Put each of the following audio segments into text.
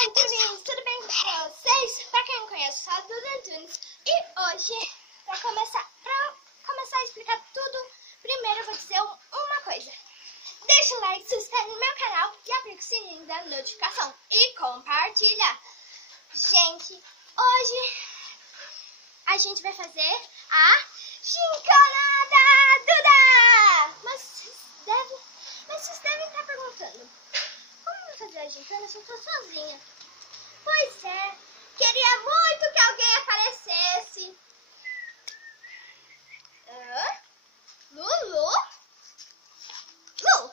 Antunes, tudo bem com vocês? Pra quem não conhece, eu sou a Duda Antunes. E hoje, pra começar a explicar tudo, primeiro eu vou dizer uma coisa. Deixa o like, se inscreve no meu canal e aplica o sininho da notificação. E compartilha. Gente, hoje a gente vai fazer a gincana da Duda. Mas vocês devem estar perguntando, como eu vou fazer a gincana se eu tô sozinha? Pois é, queria muito que alguém aparecesse. Lulu? Lu,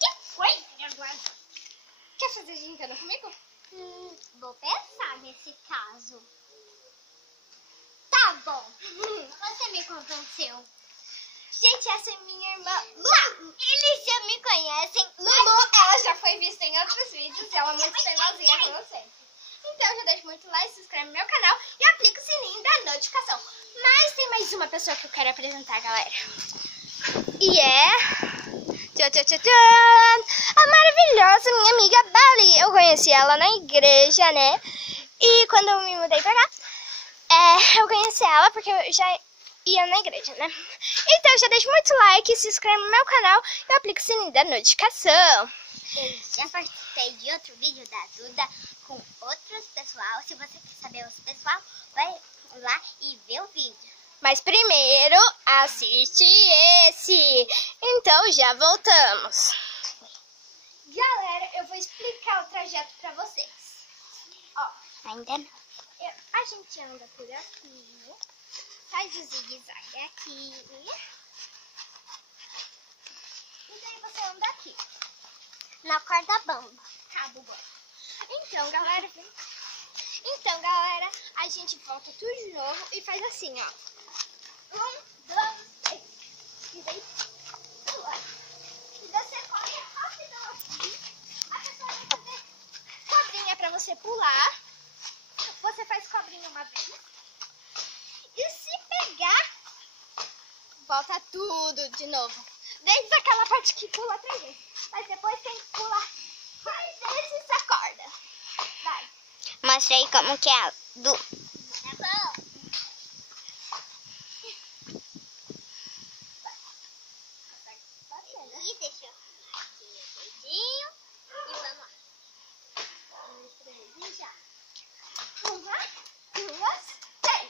que foi agora? Quer fazer gincana comigo? Vou pensar nesse caso. Tá bom. Você me convenceu. Gente, essa é minha irmã Lulu. Eles já me conhecem. Lulu, ela já foi vista em outros vídeos e ela é muito famosinha com você. Então já deixa muito like, se inscreve no meu canal e aplica o sininho da notificação. Mas tem mais uma pessoa que eu quero apresentar, galera. E é... a maravilhosa minha amiga Bali. Eu conheci ela na igreja, né? E quando eu me mudei pra cá, eu conheci ela porque eu já ia na igreja, né? Então já deixa muito like, se inscreve no meu canal e aplica o sininho da notificação. Eu já participei de outro vídeo da Duda com outros pessoal. Se você quer saber os pessoal, vai lá e vê o vídeo. Mas primeiro, assiste esse. Então já voltamos. Galera, eu vou explicar o trajeto pra vocês. Ó, Ainda não. a gente anda por aqui, faz o zigue-zague aqui. E daí você anda aqui. Na corda bamba. Cabo bom. Então, galera, a gente volta tudo de novo e faz assim, ó. 1, 2, 3. E daí pula. E daí você corre rapidão assim. A pessoa vai fazer cobrinha pra você pular. Você faz cobrinha uma vez. E se pegar, volta tudo de novo. Desde aquela parte que pula 3 vezes. Mas depois tem que pular 2 vezes a corda. Vai. Mostra aí como que é, Du. Tá bom. E deixa eu aqui o dedinho e vamos lá. 1, 2, 3 e já. 1, 2, 3.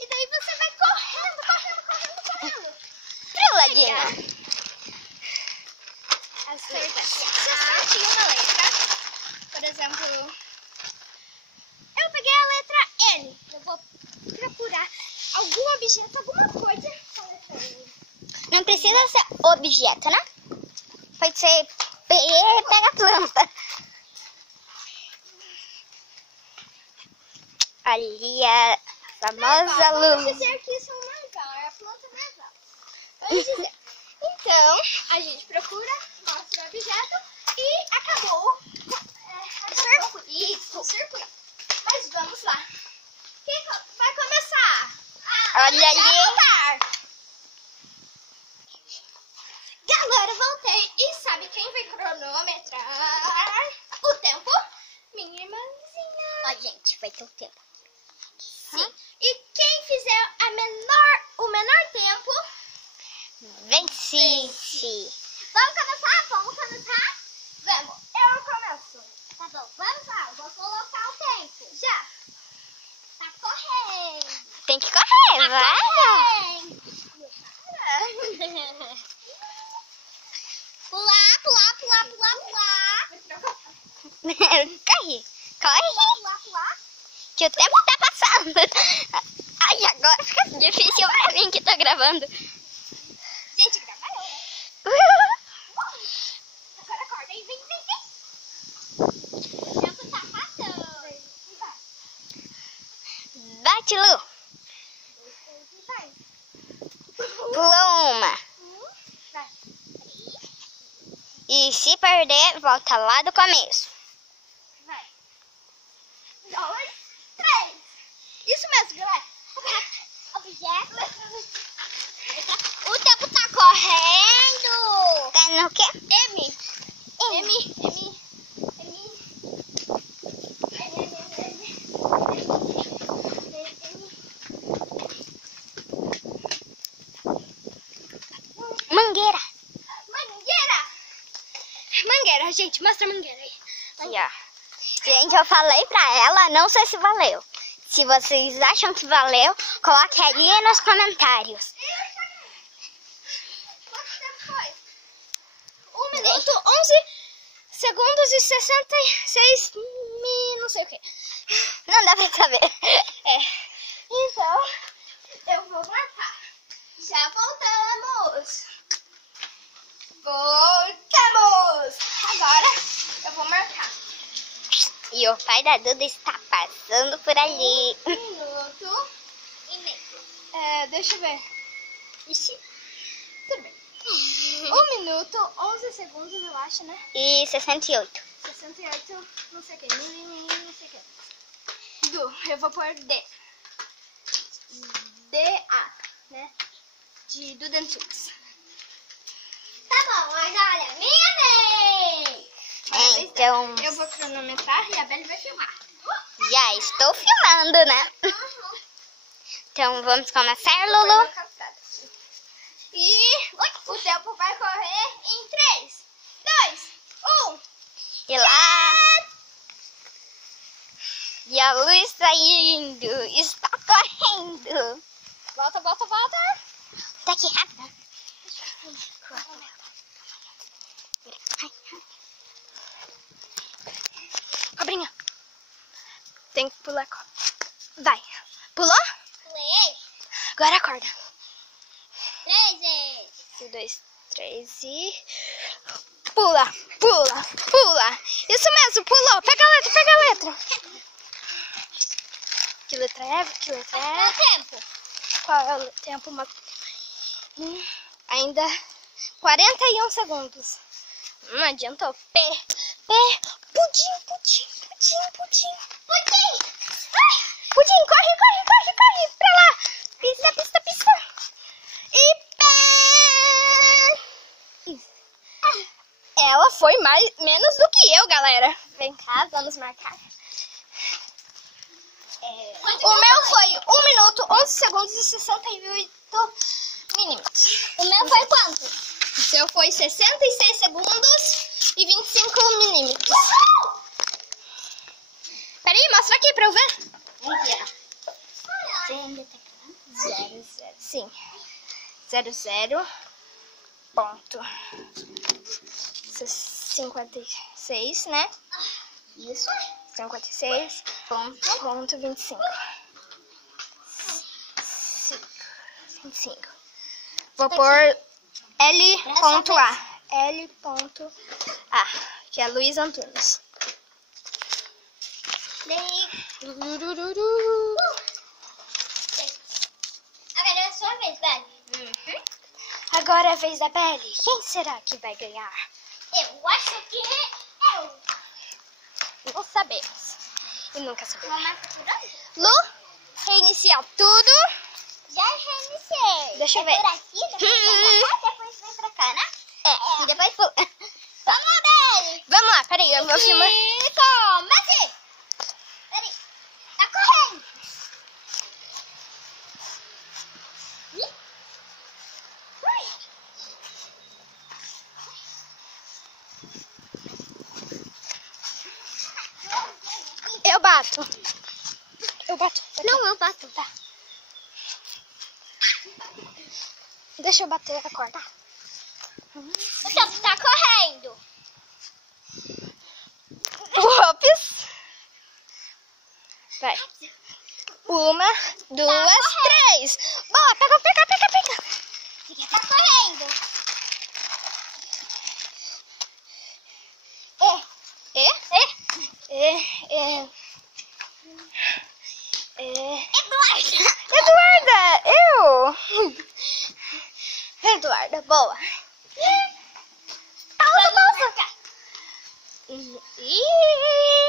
E daí você vai correndo. Pro ladinho. Acerta. Certinho na letra. Por exemplo, eu peguei a letra N. Eu vou procurar algum objeto, alguma coisa com a letra N. Não precisa ser objeto, né? Pode ser pega a planta. Ali a famosa Vamos Lulu. dizer que isso é um narval, é a planta narval. Vamos dizer. Então, a gente procura, mostra o objeto e acabou. O circuito. Mas vamos lá. Quem vai começar? Olha ali. Galera, voltei. E sabe quem vai cronometrar o tempo? Minha irmãzinha. Ó, gente, vai ter o tempo. Sim. E quem fizer o menor tempo... Vence. Vamos começar? Vamos? Eu começo. Tá bom. Vamos lá, vou colocar o tempo. Já. Tá correndo. Tem que correr, vai. Pular. Corre. Que o tempo tá passando. Ai, agora fica difícil pra mim que tô gravando. Gente, grava eu, né? Agora acorda e vem. O tempo tá passando. Vai. Bate, Lu. 2, 3 e vai. Pulou uma. Vai. E se perder, volta lá do começo. Vai. 2, 3. Isso mesmo, galera. Objeto. O tempo tá correndo. Tá no quê? M. Mostra a mangueira aí. Aqui, ó. Gente, eu falei pra ela, não sei se valeu. Se vocês acham que valeu, coloque aí nos comentários. Quanto tempo foi? 1 minuto, 11 segundos e 66 não sei o que. Não dá pra saber. Então, eu vou marcar. Já voltamos. Voltamos. Agora, eu vou marcar. E o pai da Duda está passando por ali. 1 minuto e meio. Deixa eu ver. Ixi, tudo bem. 1 minuto, 11 segundos, eu acho, né? E 68. 68, não sei o que. Não sei o que. Eu vou pôr D. D-A, né? De Dudentunes. Tá bom, mas olha, minha vez! Então, Eu vou cronometrar e a Belle vai filmar. já estou filmando, né? Então, vamos começar, Lulu? E o tempo vai correr em 3, 2, 1. E lá... E a luz saindo. Está correndo. Volta, volta, volta. Tá aqui, rápido. Cobrinha. Tem que pular. Vai. Pulou? Pulei. Agora acorda. 13. 1, 2, 3 e... Pula, pula, pula. Isso mesmo, pulou. Pega a letra, pega a letra. Que letra é? Que letra é? Qual o tempo? Qual é o tempo? Ainda 41 segundos. Não adiantou. P. Pudim, pudim, pudim, pudim. Pudim. Pudim, corre, corre, corre, corre. Pra lá. Pista, pista, pista. E pé. Ela foi menos do que eu, galera. Vem cá, vamos marcar. O meu foi 1 minuto, 11 segundos e 68 milímetros. O meu foi quanto? O seu foi 66 segundos e 25 milímetros. Peraí, mostra aqui pra eu ver. Zero. Sim. 00 ponto 56, né? Isso. 56 ponto 25. 25. Vou pôr L.A. L.A. Que é Luiz Antunes. Agora é a sua vez, Belle. Agora é a vez da Belle. Quem será que vai ganhar? Eu acho que eu. Não sabemos. E nunca sabemos. Vou marcar por onde? Lu, reiniciar tudo. Já reiniciei. Deixa eu É ver. por aqui, depois vem pra cá, depois vem pra cá, né? É. E depois pula. Vamos lá, Belle. Vamos lá, peraí, eu vou filmar. E comece. Peraí. Tá correndo. Eu bato. Eu bato. Não, eu bato. Tá. Deixa eu bater a corda. O tempo tá correndo. Ops. Vai. 1, 2, 3. Boa, pega, pega, pega, pega. Tá correndo. Eduarda, Eduarda, boa. Pausa. Ih,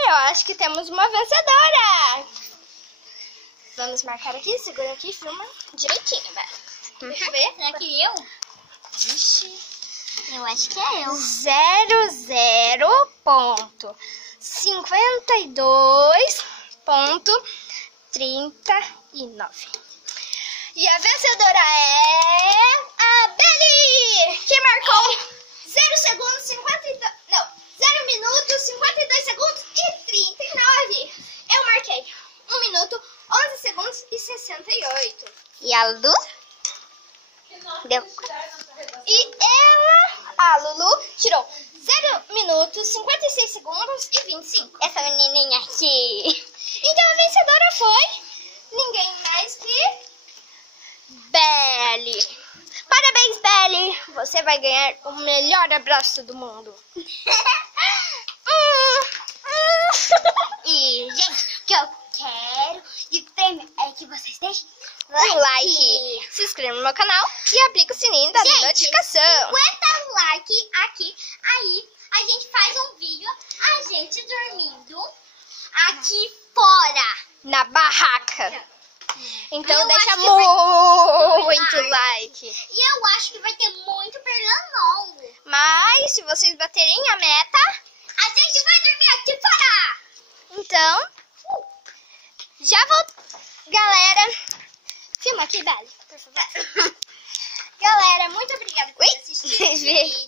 eu acho que temos uma vencedora. Vamos marcar aqui, segura aqui, filma direitinho, velho. Deixa eu ver. Será que eu? Vixe. Eu acho que é eu. 00.52.39. E a vencedora é a Belle, que marcou 0 segundos 52. Não, 0 minutos, 52 segundos e 39. Eu marquei 1 minuto, 11 segundos e 68. E a Lulu? Deu. E a Lulu, tirou 0 minutos, 56 segundos e 25. Essa menininha aqui. Então a vencedora foi ninguém mais que Belle. Parabéns, Belle. Você vai ganhar o melhor abraço do mundo. E, gente, o que eu quero de prêmio é que vocês deixem Um like, se inscreva no meu canal e aplique o sininho da notificação. 50 likes aqui, aí a gente faz um vídeo, a gente dormindo aqui fora. Na barraca. Então Eu deixa acho que vai muito ter like. E eu acho que vai ter muito pernilongo. Mas se vocês baterem a meta, A gente vai dormir aqui fora. então já vou. Galera, filma aqui, Belle, por favor. Galera, muito obrigada por assistir.